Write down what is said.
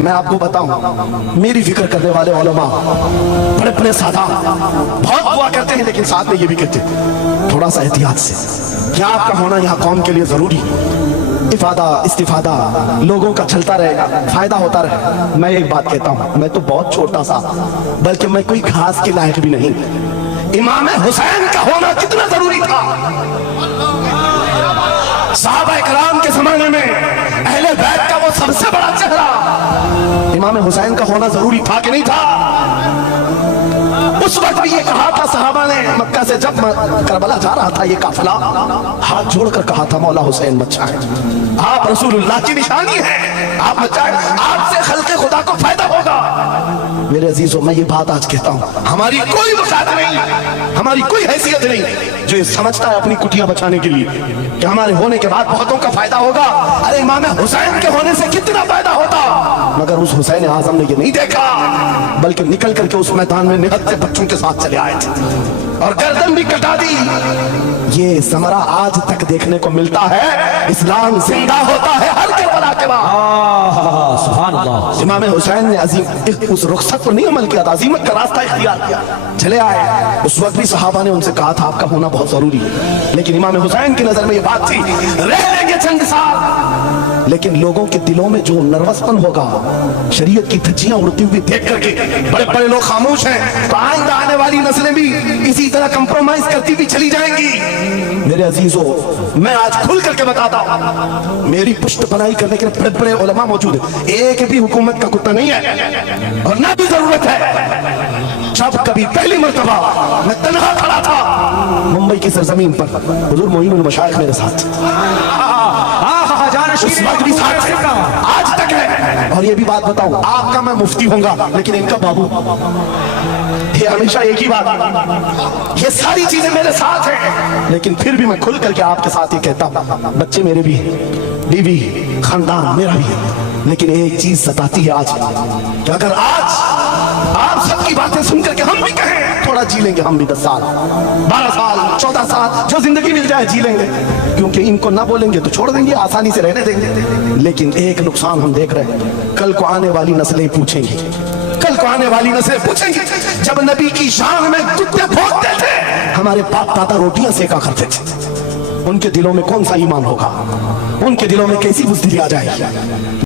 मैं आपको बताऊं, मेरी फिक्र करने वाले उलमा बड़े बड़े सादा बहुत दुआ करते हैं, लेकिन साथ में ये भी कहते हैं थोड़ा सा एहतियात से, क्या आपका होना यहाँ कौम के लिए जरूरी, इफादा इस्तिफादा लोगों का चलता रहेगा, फायदा होता रहेगा। मैं एक बात कहता हूँ, मैं तो बहुत छोटा सा, बल्कि मैं कोई घास के लायक भी नहीं, इमाम हुसैन का होना कितना जरूरी था। सहाबा इकराम के जमाने में अहले बैत का वो सबसे बड़ा चेहरा इमाम हुसैन का होना जरूरी था कि नहीं था। उस वक्त भी ये कहा था सहाबा ने, मक्का से जब करबला जा रहा था ये काफिला, हाथ जोड़कर कहा था मौला हुसैन मत जाए, आप रसूलुल्लाह की निशानी है, आप मत जाए, आपसे खल्के खुदा को फायदा होगा। मेरे अजीजों, मैं ये बात आज कहता हूँ, हमारी कोई वकात नहीं, हमारी कोई हैसियत नहीं जो ये समझता है अपनी कुटिया बचाने के लिए कि हमारे होने के बाद बहुतों का फायदा होगा। अरे इमाम हुसैन के होने से कितना फायदा होता, मगर उस हुसैन आजम ने ये नहीं देखा, बल्कि निकल करके उस मैदान में निहत्थे बच्चों के साथ चले आए थे और गर्दन भी कटा दी। ये समरा आज तक देखने को मिलता है, इस्लाम जिंदा होता है हर करबला के बाद। सुभान अल्लाह। इमाम हुसैन ने अजीम उस रुखसत पर नहीं अमल किया था, अजीमत का रास्ता इख्तियार किया, चले आए। उस वक्त भी सहाबा ने उनसे कहा था आपका होना बहुत जरूरी है, लेकिन इमाम हुसैन की नजर में ये बात थी रह लेंगे चंद साल, लेकिन लोगों के दिलों में जो नर्वसपन होगा, शरीयत की धज्जियां उड़ती हुई देख करके बड़े बड़े लोग खामोश हैं, तो आइंदा आने वाली नस्लें भी इसी तरह कंप्रोमाइज करती भी चली जाएंगी। मेरे अजीजों, मैं आज खुल करके बताता हूं, मेरी पुष्ट बनाई करने के लिए बड़े बड़े उलमा मौजूद है, एक भी हुकूमत का कुत्ता नहीं है और ना भी जरूरत है। जब कभी पहली मर्तबा मैं तन्हा खड़ा था मुंबई की सरजमीन पर, हुजूर मोइनुल मशाइख मेरे साथ, उस वक्त भी साथ है, आज तक है। और ये भी बात बताऊं, आपका मैं मुफ्ती होऊंगा, लेकिन इनका बाबू, ये हमेशा एक ही बात, ये सारी चीजें मेरे साथ हैं, लेकिन फिर भी मैं खुल करके आपके साथ ये कहता हूं, बच्चे मेरे भी हैं, बीवी खानदान मेरा भी है, लेकिन एक चीज सताती है आज कि अगर आज आप सबकी बातें सुन करके हम भी कहें थोड़ा जी लेंगे, हम भी 10 साल 12 साल 14 साल जो जिंदगी मिल जाए जी लेंगे, क्योंकि इनको ना बोलेंगे तो छोड़ देंगे, आसानी से रहने देंगे। लेकिन एक नुकसान हम देख रहे हैं, कल को आने वाली नस्लें पूछेंगी, कल को आने वाली नस्लें पूछेंगी, जब नबी की शान में कुत्ते भौंकते थे, हमारे बाप दादा रोटियां सेका करते थे, उनके दिलों में कौन सा ईमान होगा, उनके दिलों में कैसी बुज़दिली आ जाएगी।